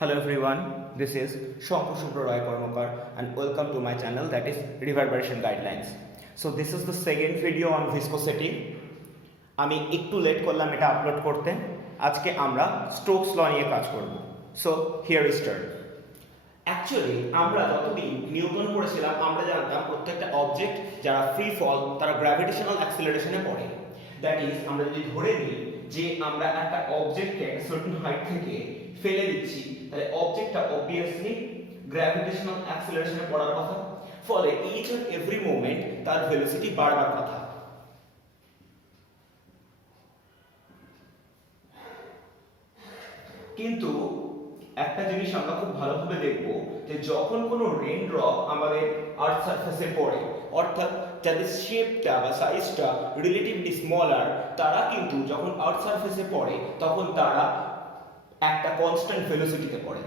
Hello everyone, this is Shankar Shubhra Roy Karmakar and welcome to my channel, that is Reverberation Guidelines. So this is the second video on viscosity. আমি একটু লেট করলাম এটা আপলোড করতে। আজকে আমরা স্টোকস ল নিয়ে কাজ করব। So here we start. Actually আমরা যতদিন নিউটন পড়েছিলাম আমরা জানতাম প্রত্যেকটা অবজেক্ট যারা ফ্রি ফল তারা গ্র্যাভিটেশনাল অ্যাক্সিলারেশনে পড়ে। দ্যাট ইজ আমরা যদি ধরে নিই যে আমরা একটা অবজেক্টকে একটা সার্টেন হাইট থেকে ফেলে দিচ্ছি, তাহলে অবজেক্টটা অবভিয়াসলি গ্র্যাভিটেশনাল অ্যাক্সিলারেশনে পড়ার কথা, ফলে ইচ অ্যান্ড এভরি মোমেন্ট তার ভেলোসিটি বাড়বার কথা। কিন্তু একটা জিনিস আমরা খুব ভালোভাবে দেখব যে যখন কোনো রেন ড্রপ আমাদের আর্থ সারফেসে পড়ে, অর্থাৎ যাদের শেপটা বা সাইজটা রিলেটিভলি স্মলার, তারা কিন্তু যখন আর্থ সারফেসে পড়ে তখন তারা একটা কনস্ট্যান্ট ভেলোসিটিতে পড়ে।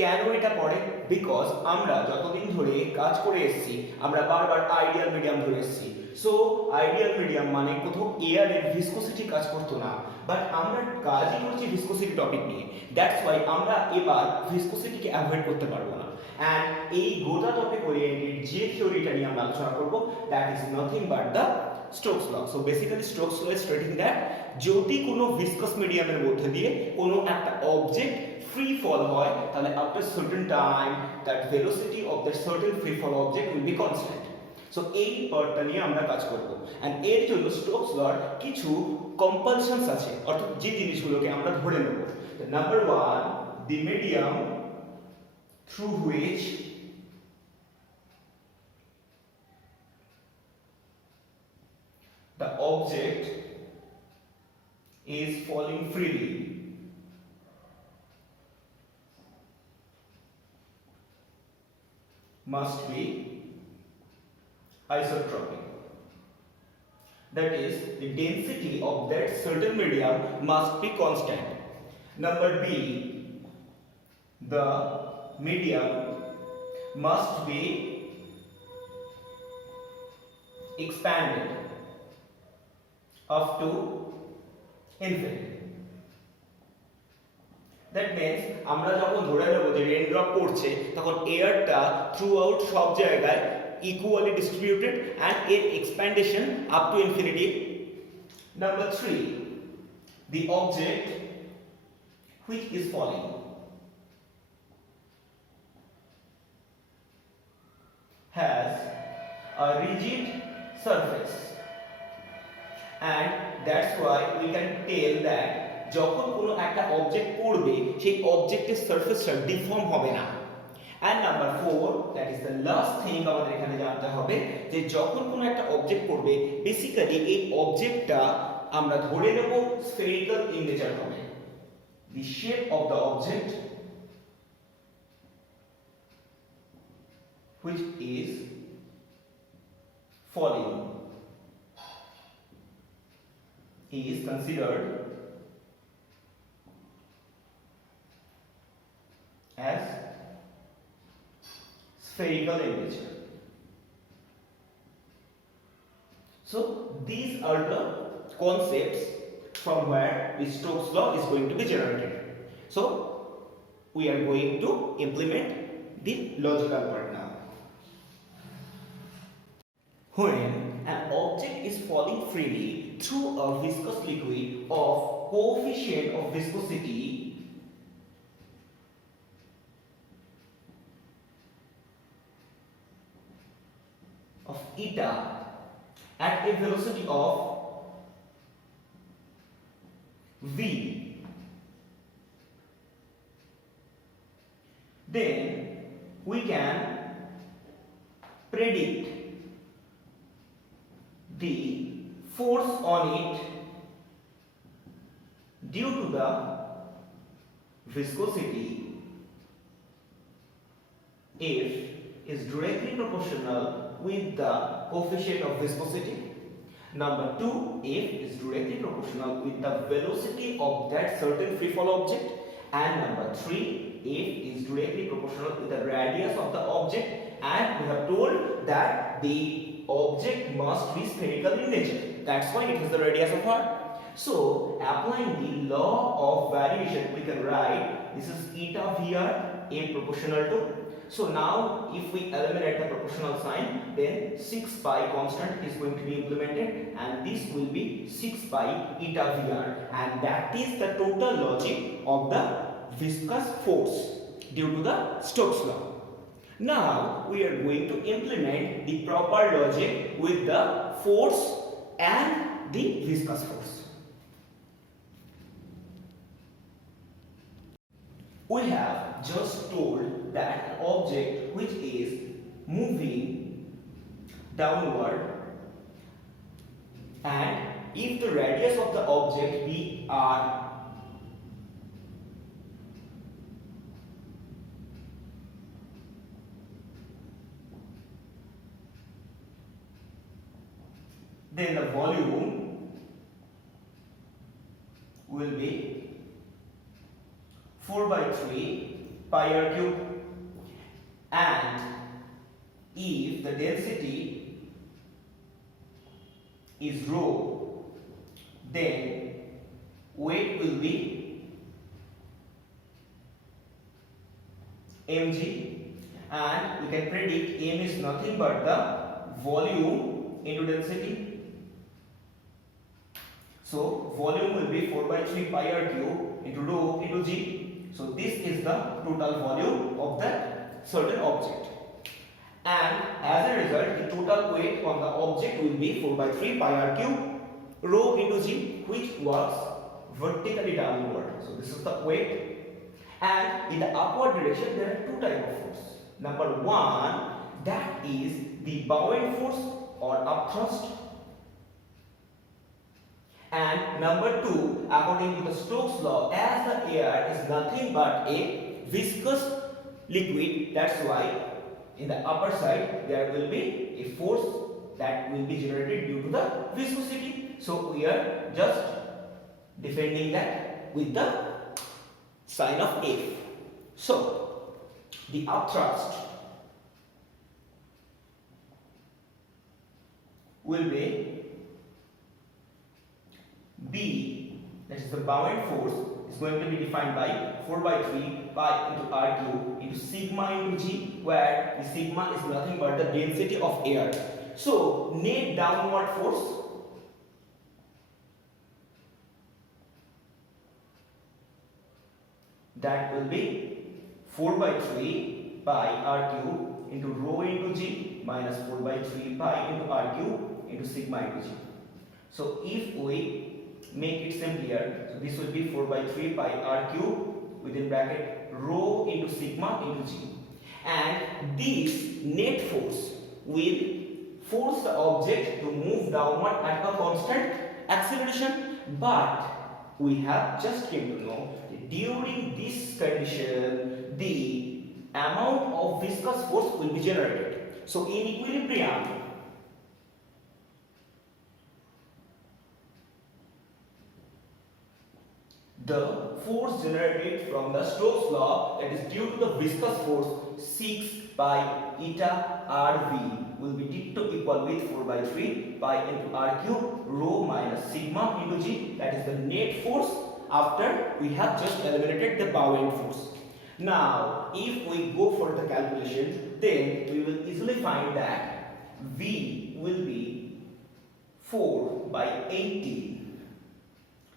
কেন এটা পড়ে? বিকজ আমরা যতদিন ধরে কাজ করে এসেছি আমরা বারবার আইডিয়াল মিডিয়াম ধরে এসেছি। সো আইডিয়াল মিডিয়াম মানে কোথাও এয়ারের ভিসকোসিটি কাজ করতো না, বাট আমরা কাজই করছি ভিসকোসিটি টপিক নিয়ে। দ্যাটস ওয়াই আমরা এবার ভিসকোসিটিকে অ্যাভয়েড করতে পারবো না। অ্যান্ড এই গোটা টপিক ওরিয়েন্টেড যে থিওরিটা নিয়ে আমরা আলোচনা করবো, that is nothing but the Stokes law. So basically Stokes law is stating that যদি কোনো ভিসকস মিডিয়ামের মধ্যে দিয়ে কোনো একটা অবজেক্ট free fall হয়, তাহলে after certain time that velocity of that certain free fall object will be constant. So এই পার্টটা নিয়ে আমরা কাজ করব। and এর জন্য স্টোকস লর কিছু কম্পালশনস আছে, অর্থাৎ যে জিনিসগুলোকে আমরা ধরে নেব। নাম্বার 1, the medium through which the object is falling freely must be isotropic. That is, the density of that certain medium must be constant. Number B, the medium must be expanded up to infinity. That means আমরা যখন ধরে নেব যে rain drop পড়ছে তখন এয়ারটা through out সব জায়গায় ইকুয়ালি ডিস্ট্রিবিউটেড অ্যান্ড এর expansion up to infinity. Number 3, the object which is falling has a rigid surface, and that's why we can tell that যখন কোনো একটা অবজেক্ট পড়বে সেই অবজেক্টের সারফেসটা ডিফর্ম হবে না। And number 4, that is the last thing আমাদের এখানে জানতে হবে যে যখন কোনো একটা অবজেক্ট পড়বে বেসিক্যালি এই অবজেক্টটা আমরা ধরে নেব স্ফেরিক্যাল ইন নেচার হবে। The shape of the object which is falling is considered as spherical in nature. So these are the concepts from where the Stokes law is going to be generated. So we are going to implement the logical part now. When an object is falling freely through a viscous liquid of coefficient of viscosity of eta at a velocity of v, then we can predict the force on it due to the viscosity if is directly proportional with the coefficient of viscosity. Number 2, if is directly proportional with the velocity of that certain free fall object. And number 3, if is directly proportional with the radius of the object. And we have told that the object must be spherical in nature. That's why it has the radius of r. So applying the law of variation, we can write this is eta VR a proportional to. So now if we eliminate the proportional sign, then 6 pi constant is going to be implemented and this will be 6 pi eta VR, and that is the total logic of the viscous force due to the Stokes law. Now we are going to implement the proper logic with the force and the viscous force. We have just told that an object which is moving downward, and if the radius of the object be r, then the volume will be 4 by 3 pi r cube, and if the density is rho, then weight will be mg, and we can predict m is nothing but the volume into density. So volume will be 4 by 3 pi r cube into rho into g. So this is the total volume of that certain object, and as a result the total weight on the object will be 4 by 3 pi r cube rho into g, which works vertically downward. So this is the weight, and in the upward direction there are two types of force. Number one, that is the bowing force or upthrust, and number two, according to the Stokes law, as the air is nothing but a viscous liquid, that's why in the upper side there will be a force that will be generated due to the viscosity. So we are just defending that with the sign of F. So the upthrust will be B, that is the bowing force, is going to be defined by 4 by 3 pi into r cube into sigma into g, where the sigma is nothing but the density of air. So net downward force that will be 4 by 3 pi r cube into rho into g minus 4 by 3 pi into r cube into sigma into g. So if we make it simpler, so this will be 4 by 3 pi r cube within bracket rho into sigma into g, and this net force will force the object to move downward at a constant acceleration. But we have just came to know that during this condition the amount of viscous force will be generated. So in equilibrium, the force generated from the Stokes law, that is due to the viscous force 6 by eta rv, will be ditto equal with 4 by 3 pi into r cube rho minus sigma into g, that is the net force after we have just eliminated the bowing force. Now if we go for the calculation, then we will easily find that v will be 4 by 18.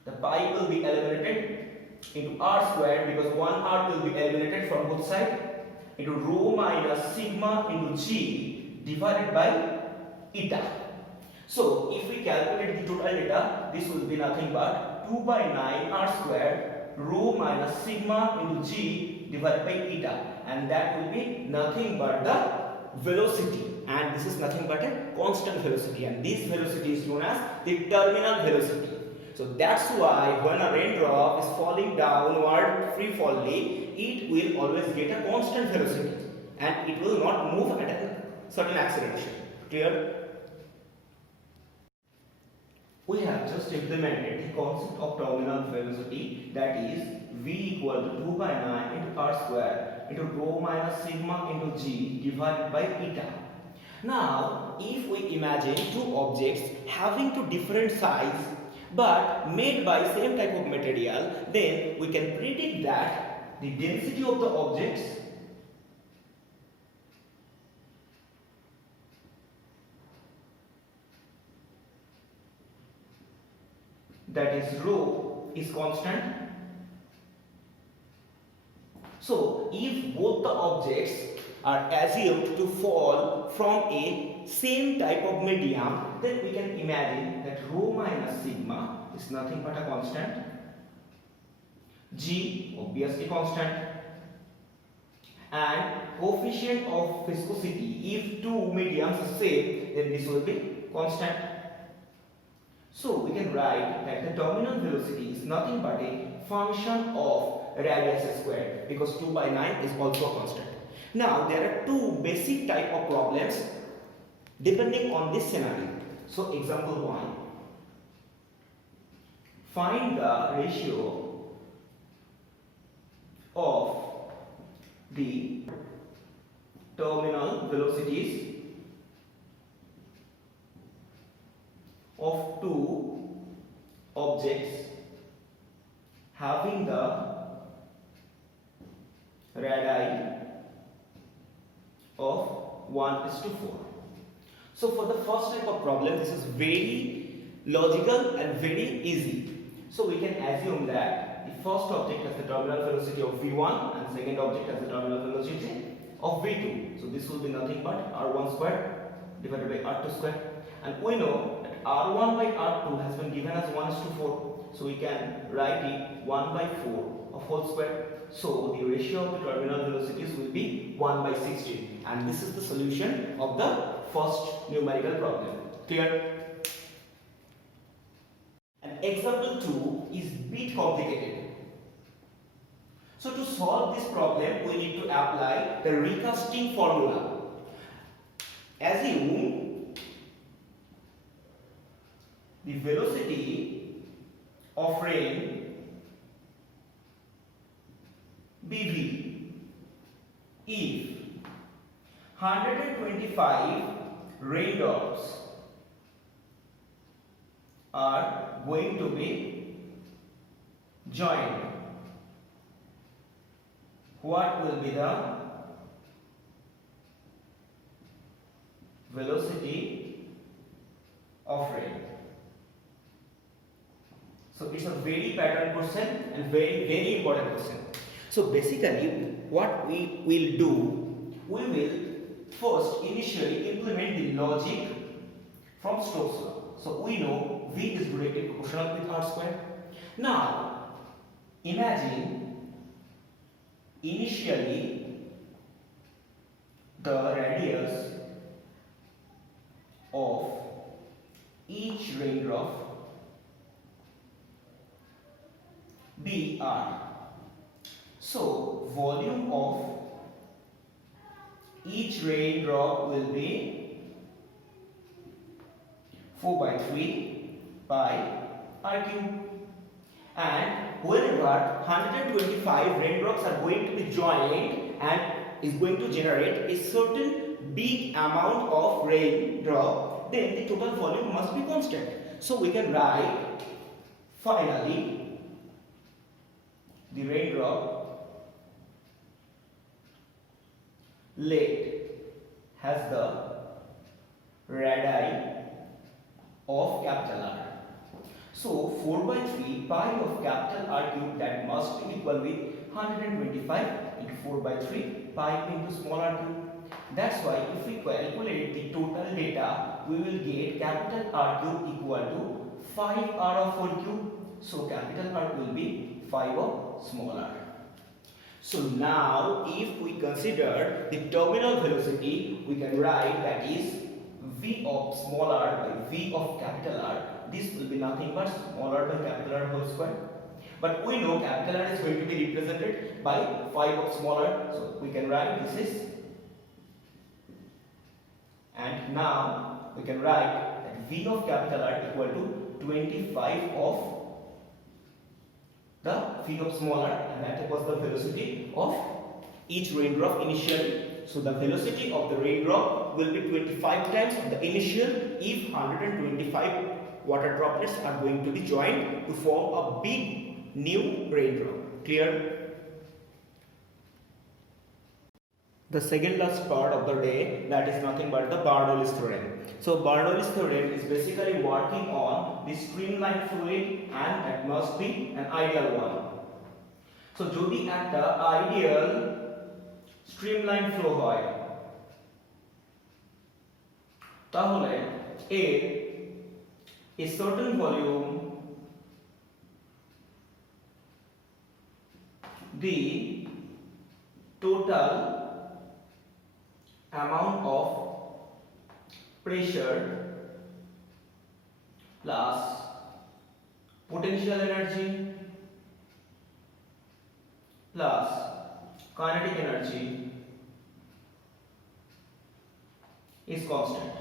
The pi will be eliminated into r squared because 1 r will be eliminated from both sides into rho minus sigma into g divided by eta. So if we calculate the total eta, this will be nothing but 2 by 9 r squared rho minus sigma into g divided by eta, and that will be nothing but the velocity, and this is nothing but a constant velocity, and this velocity is known as the terminal velocity. So that's why when a raindrop is falling downward free fallly, it will always get a constant velocity and it will not move at a certain acceleration. Clear? We have just implemented the concept of terminal velocity, that is v equal to 2 by 9 into r square into rho minus sigma into g divided by eta. Now if we imagine two objects having two different size but made by same type of material, then we can predict that the density of the objects that is rho is constant. So if both the objects are assumed to fall from a same type of medium, then we can imagine that rho minus sigma is nothing but a constant. G obviously constant, and coefficient of viscosity, if two mediums are same, then this will be constant. So we can write that the terminal velocity is nothing but a function of radius squared, because 2 by 9 is also a constant. Now there are two basic type of problems depending on this scenario. So example 1, find the ratio of the terminal velocities of two objects having the radii of 1:4. So for the first type of problem, this is very logical and very easy. So we can assume that the first object has the terminal velocity of v1 and second object has the terminal velocity of v2. So this will be nothing but r1 square divided by r2 square. And we know that r1 by r2 has been given as 1:4. So we can write it 1 by 4 of whole square. So the ratio of the terminal velocities will be 1 by 16. And this is the solution of the first numerical problem. Clear? And example 2 is bit complicated. So to solve this problem, we need to apply the recasting formula. Assume the velocity of rain BV if 125 raindrops are going to be joined. What will be the velocity of rain? So it's a very pattern question and very important question. So basically what we will do, we will first initially implement the logic from Stokes law. So we know V is directly proportional with R square. Now imagine initially the radius of each raindrop be R. So volume of each raindrop will be 4 by 3 pi r cube. And whenever 125 raindrops are going to be joined and is going to generate a certain big amount of raindrop, then the total volume must be constant. So we can write finally the raindrop lake has the radii of capital R. So 4 by 3 pi of capital R cube, that must be equal with 125 into 4 by 3 pi into small r cube. That's why if we calculate the total data, we will get capital R cube equal to 5 r of 4 cube. So capital R will be 5 of small r. So now if we consider the terminal velocity, we can write that is V of small r by V of capital R. This will be nothing but small r by capital R whole square. But we know capital R is going to be represented by 5 of small r. So we can write this is. And now we can write that V of capital R equal to 25 of the V of small r, and that was the velocity of each raindrop initially. So the velocity of the raindrop will be 25 times the initial if 125 water droplets are going to be joined to form a big new raindrop. Clear? The second last part of the day, that is nothing but the Bernoulli's theorem. So Bernoulli's theorem is basically working on the streamlined fluid and that must be an ideal one. So যদি একটা ideal streamlined flow হয় তাহলে a certain volume the total amount of pressure plus potential energy plus kinetic energy is constant.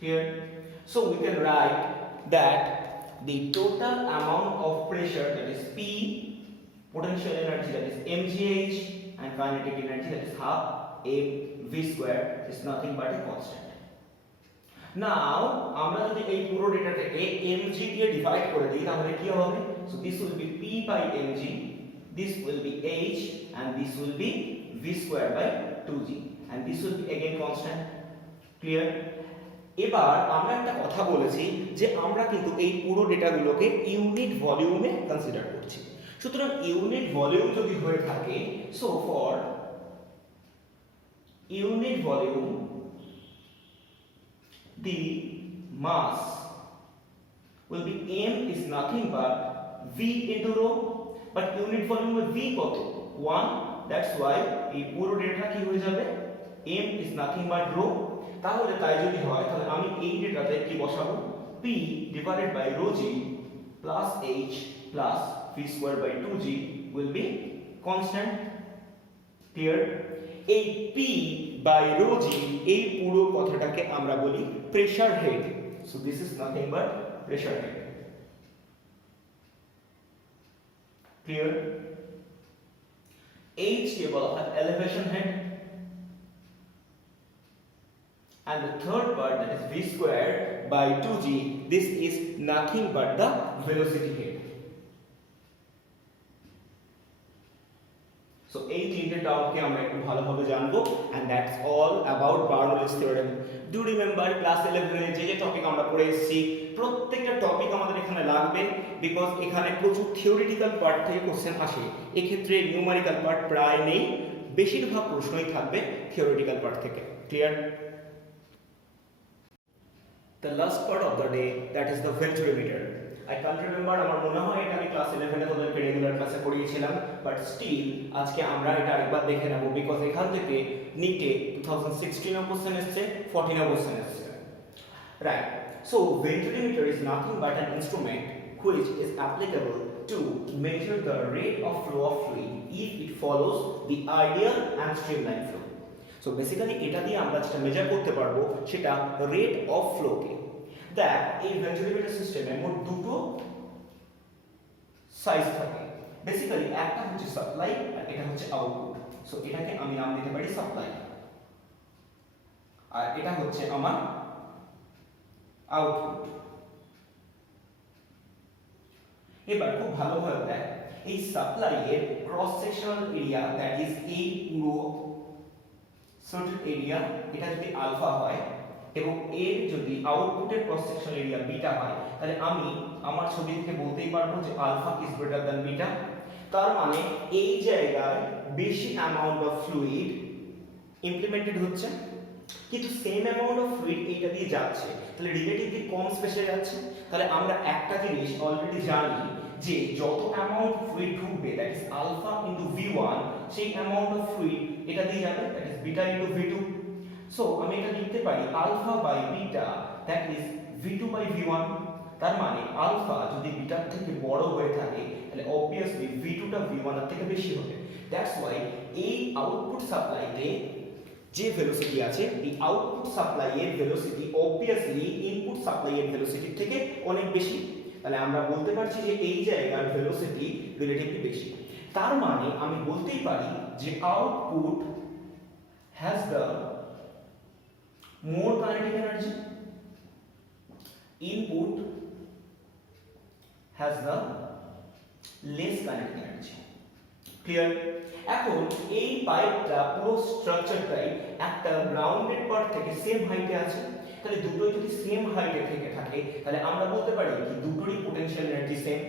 Clear? So we can write that the total amount of pressure, that is P, potential energy, that is mgh, and kinetic energy, that is half mv square, is nothing but a constant. Now আমরা যদি এই পুরো ডেটাটাকে mg দিয়ে ডিভাইড করে দিই তাহলে কি হবে? So this will be P by mg, this will be h, and this will be v square by 2g, and this will be again constant. Clear? এবার আমরা একটা কথা বলেছি যে আমরা কিন্তু এই পুরো ডেটাগুলোকে ইউনিট ভলিউমে কনসিডার করছি। সুতরাং ইউনিট ভলিউম যদি হয়ে থাকে, so for unit volume the mass will be m is nothing but v into rho, but unit volume में v কত 1, that's why এই পুরো ডেটা কি হয়ে যাবে m is nothing but rho। তাহলে তাই যদি হয় তাহলে আমি এই ডেটাতে কি বসাবো p divided by rho g plus h plus v square by 2g will be constant. Clear? এই p by rho g এই পুরো কথাটাকে আমরা বলি pressure head. So this is nothing but pressure head. Clear? h কে বলা হয় elevation head, and the third part, that is v square by 2g, this is nothing but the velocity head. So এই তিনটে টার্মকে আমরা একটু ভালোভাবে জানবো, and that's all about Bernoulli's theorem. Do remember class 11 এর যে টপিক আমরা পড়ে এসেছি প্রত্যেকটা টপিক আমাদের এখানে লাগবে, বিকজ এখানে প্রচুর থিওরিটিক্যাল পার্ট থেকে কোশ্চেন আসে। এই ক্ষেত্রে নিউমেরিক্যাল পার্ট প্রায় নেই, বেশিরভাগ প্রশ্নই থাকবে থিওরিটিক্যাল পার্ট থেকে। Clear? The last part of the day, that is the ventrimeter. I can't remember, আমার মনে হয় এটা আমি ক্লাস 11 এ তোমাদেরকে রেগুলার ক্লাসে পড়িয়েছিলাম, বাট স্টিল আজকে আমরা এটা আরেকবার দেখে নেব, বিকজ এখান থেকে নিটে 2016 এ কোশ্চেন এসেছে, 14 এ কোশ্চেন এসেছে। Right, so ventrimeter is nothing but an instrument which is applicable to measure the rate of flow of fluid if it follows the ideal and streamlined flow. So basically এটা দিয়ে আমরা যেটা মেজার করতে পারবো সেটা রেট অফ ফ্লো কে। দেখ এই ভেন্টিলেটর সিস্টেমে মোট দুটো সাইজ থাকে। বেসিক্যালি একটা হচ্ছে সাপ্লাই আর এটা হচ্ছে আউটপুট। সো এটাকে আমি নাম দিতে পারি সাপ্লাই, আর এটা হচ্ছে আমার আউটপুট। এবার খুব ভালোভাবে দেখ এই সাপ্লাই এর cross sectional area, that is এই পুরো সার্টেন এরিয়া, এটা যদি আলফা হয় এবং এর যদি আউটপুটের ক্রস সেকশনাল এরিয়া বিটা হয়, তাহলে আমি আমার ছবি থেকে বলতেই পারবো যে alpha is greater than beta. তার মানে এই জায়গায় বেশি অ্যামাউন্ট অফ ফ্লুইড ইমপ্লিমেন্টেড হচ্ছে, কিন্তু সেম অ্যামাউন্ট অফ ফ্লুইড এইটা দিয়ে যাচ্ছে, তাহলে রিলেটিভলি কম স্পেসে যাচ্ছে। তাহলে আমরা একটা জিনিস অলরেডি জানি যে যত অ্যামাউন্ট ফ্লুইড ঢুকবে, that is alpha into v1, সেই অ্যামাউন্ট অফ ফ্লুইড এটা দিয়ে যাবে, that is beta into v2। So আমি এটা লিখতে পারি alpha by beta, that is v2 by v1। তার মানে আলফা যদি বিটার থেকে বড় হয়ে থাকে তাহলে অবভিয়াসলি v2 টা v1 এর থেকে বেশি হবে। দ্যাটস ওয়াই এই আউটপুট সাপ্লাইতে যে ভেলোসিটি আছে, এই আউটপুট সাপ্লাই এর ভেলোসিটি অবভিয়াসলি ইনপুট সাপ্লাই এর ভেলোসিটির থেকে অনেক বেশি। তাহলে আমরা বলতে পারছি যে এই জায়গার ভেলোসিটি রিলেটিভলি বেশি। তার মানে আমি বলতেই পারি যে output has the more kinetic energy, input has the less kinetic energy. Clear? এখন এই পাইপটা পুরো স্ট্রাকচারটাই একটা গ্রাউন্ডেড পার্ট থেকে সেম হাইটে আছে। তাহলে দুটোই যদি সেম হাইটে থেকে থাকে তাহলে আমরা বলতে পারি কি দুটোরই পোটেনশিয়াল এনার্জি সেম।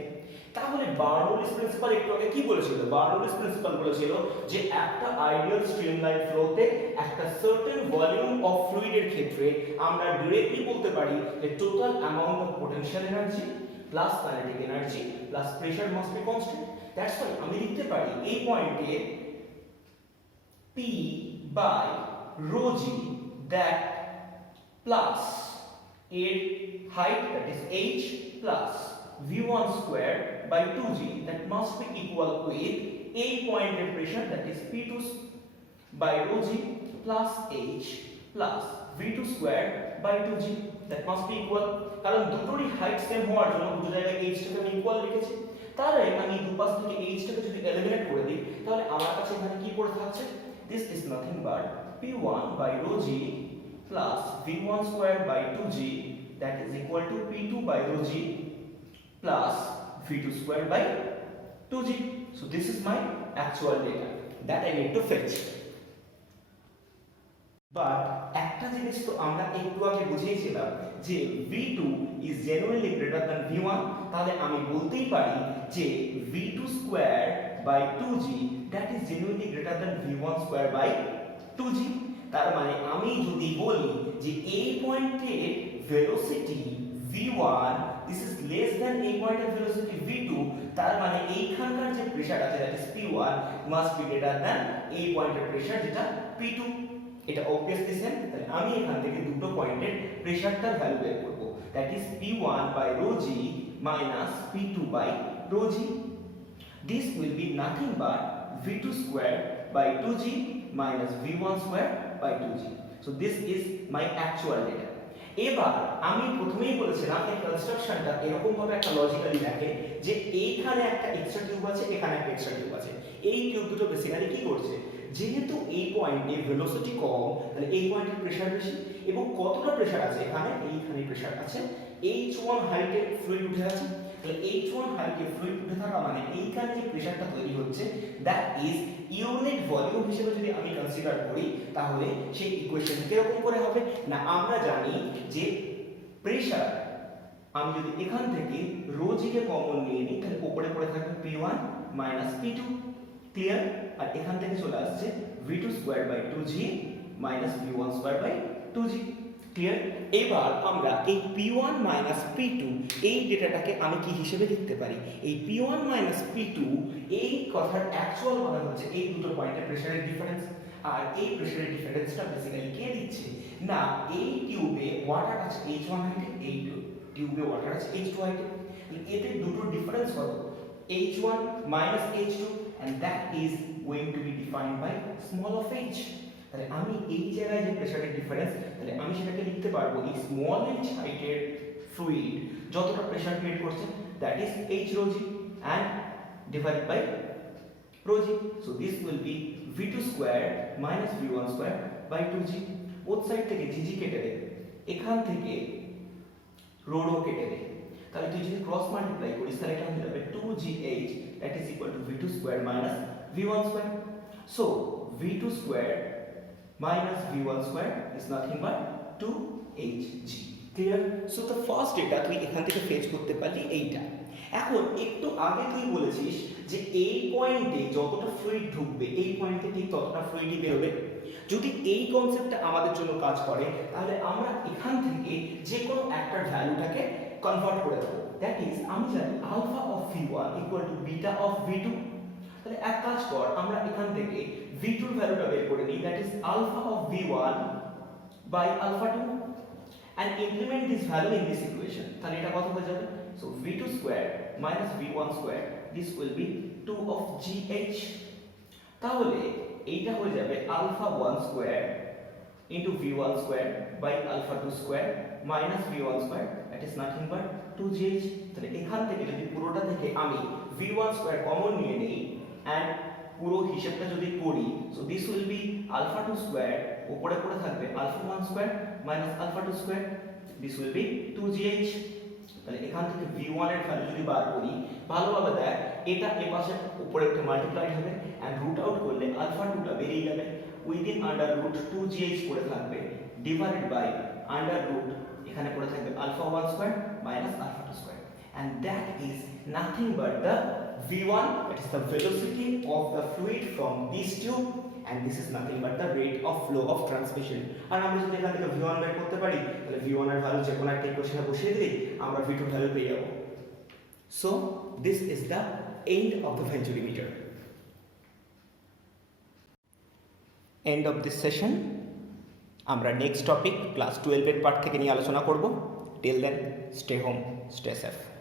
তাহলে বার্নৌলিস প্রিন্সিপাল একটু আগে কি বলেছিল? বার্নৌলিস প্রিন্সিপাল বলেছিল যে একটা আইডিয়াল স্ট্রিমলাইন ফ্লোতে একটা সার্টেন ভলিউম অফ ফ্লুইডের ক্ষেত্রে আমরা ডাইরেক্টলি বলতে পারি যে total amount of potential energy plus kinetic energy plus pressure must be constant. That's why আমি লিখতে পারি এই পয়েন্টে P by rho g that plus এর height that is h plus v1 square by 2g that must be equal with a point of pressure that is P2 by rho g plus h plus v2 square by 2g that must be equal। কারণ দুটোরই height same হওয়ার জন্য দুটো জায়গায় h টাকে আমি ইকুয়াল লিখেছি। তাহলে আমি দুপাশ থেকে h টাকে যদি এলিমিনেট করে দিই তাহলে আমার কাছে এখানে কি পড়ে থাকছে? This is nothing but P1 by rho g plus V1 square by 2g that is equal to P2 by rho g plus V2 square by 2g. So this is my actual data that I need to fetch. But একটা জিনিস তো আমরা একটু আগে বুঝিয়েছিলাম যে V2 is genuinely greater than V1, তাহলে আমি বলতেই পারি যে V2 square by 2g that is genuinely greater than V1 square by 2g। তার মানে আমি যদি বলি যে এই পয়েন্টে velocity v1 this is less than এই পয়েন্টের ভেলোসিটি v2, তার মানে এইখানকার যে প্রেসার আছে that is p1 must be greater than এই পয়েন্টের প্রেসার যেটা p2। এটা obviously সেম। তাহলে আমি এখান থেকে দুটো পয়েন্টের প্রেসারটার ভ্যালু বের করব that is p1 by rho g minus p2 by rho g. This will be nothing but v2 square by 2g minus v1 square by 2g. So this is my actual data. এবার আমি প্রথমেই বলেছিলাম এই কনস্ট্রাকশনটা এরকম ভাবে একটা লজিক্যালি থাকে যে এইখানে একটা এক্সট্রা টিউব আছে, এখানে একটা এক্সট্রা টিউব আছে। এই টিউব দুটো বেসিক্যালি কি করছে? যেহেতু এই পয়েন্টে ভেলোসিটি কম তাহলে এই পয়েন্টের প্রেসার বেশি, এবং কতটা প্রেসার আছে এখানে? এইখানে প্রেসার আছে। h1 হাইটে ফ্লুইড উঠে আছে, তাহলে h1 হাইটে ফ্লুইড উঠে থাকা মানে এইখানে যে প্রেসারটা তৈরি হচ্ছে দ্যাট ইজ ইউনিট ভলিউম হিসেবে যদি আমি কনসিডার করি তাহলে সেই ইকুয়েশন কিরকম করে হবে না? আমরা জানি যে প্রেসার আমি যদি এখান থেকে রো জি কে কমন নিয়ে নিই তাহলে উপরে পড়ে থাকবে p1 মাইনাস p2। ক্লিয়ার? আর এখান থেকে চলে আসছে v2 square by 2g minus v1 square by 2g। Clear? এবার আমরা এই p1 মাইনাস p2 এই ডেটাটাকে আমি কি হিসেবে লিখতে পারি? এই p1 মাইনাস p2 এই কথার অ্যাকচুয়াল মানে হচ্ছে এই দুটো পয়েন্টের প্রেসারের ডিফারেন্স। আর এই প্রেসারের ডিফারেন্সটা বেসিক্যালি কে দিচ্ছে? না, এই টিউবে ওয়াটার আছে h1 হাইটে, এই টিউবে ওয়াটার আছে h2 হাইটে। এতে দুটো ডিফারেন্স কত? h1 minus h2 and that is going to be defined by small of h। তাহলে আমি এই জায়গায় যে প্রেসারের ডিফারেন্স তাহলে আমি সেটাকে লিখতে পারবো এই স্মল h হাইটের ফ্লুইড যতটা প্রেসার ক্রিয়েট করছে that is h rho g and divided by rho g। So this will be v2 square minus v1 square by 2g। both side থেকে g কেটে দেবে, এখান থেকে rho rho কেটে দেবে, তাহলে তুই যদি ক্রস মাল্টিপ্লাই করিস তাহলে এটা হয়ে যাবে 2gh that is equal to v2 square minus v1 square। So v2 square minus v1 square is nothing but 2hg। clear? So the first data তুই এখান থেকে ফেচ করতে পারলি এইটা। এখন একটু আগে তুই বলেছিস যে এই পয়েন্টে যতটা ফ্লুইড ঢুকবে এই পয়েন্টে ঠিক ততটা ফ্লুইডই বেরোবে। যদি এই কনসেপ্টটা আমাদের জন্য কাজ করে তাহলে আমরা এখান থেকে যে কোনো একটা ভ্যালুটাকে কনভার্ট করে দেবো। দ্যাট ইজ আমি জানি alpha of v1 equal to beta of v2। তাহলে এক কাজ কর, আমরা এখান থেকে v2 এর ভ্যালুটা বের করে নিই, that is alpha of v1 by alpha 2 and implement this value in this equation। তাহলে এটা কত হয়ে যাবে? So v2 square minus v1 square this will be 2 of gh। তাহলে এইটা হয়ে যাবে আলফা 1 square into v1 square by alpha 2 square minus v1 square that is nothing but 2gh। তাহলে এখান থেকে যদি পুরোটা থেকে আমি v1 square কমন নিয়ে নেই and পুরো হিসাবটা যদি করি so this will be alpha 2 square উপরে পড়ে থাকবে alpha 1 square minus alpha 2 square this will be 2gh। তাহলে এখান থেকে v1 এর ভ্যালু যদি বার করি ভালোভাবে দেখ এটা এ পাশে উপরে উঠে মাল্টিপ্লাই হবে এন্ড রুট আউট করলে আলফা 2টা বেরিয়ে যাবে উইদিন আন্ডার রুট 2gh পড়ে থাকবে ডিভাইডেড বাই আন্ডার রুট এখানে পড়ে থাকবে alpha 1 square minus alpha 2 square and that is nothing but the v1, that is the velocity of the fluid from this tube, and this is nothing but the rate of flow of transmission. আর আমরা যদি এখান থেকে v1 বের করতে পারি তাহলে v1 এর ভ্যালু যে কোনো একটা ইকুয়েশনে বসিয়ে দিলেই আমরা v2 ভ্যালু পেয়ে যাব। So this is the end of the venturimeter. End of this session. আমরা নেক্সট টপিক ক্লাস 12 এর পার্ট থেকে নিয়ে আলোচনা করব। Till then, stay home, stay safe.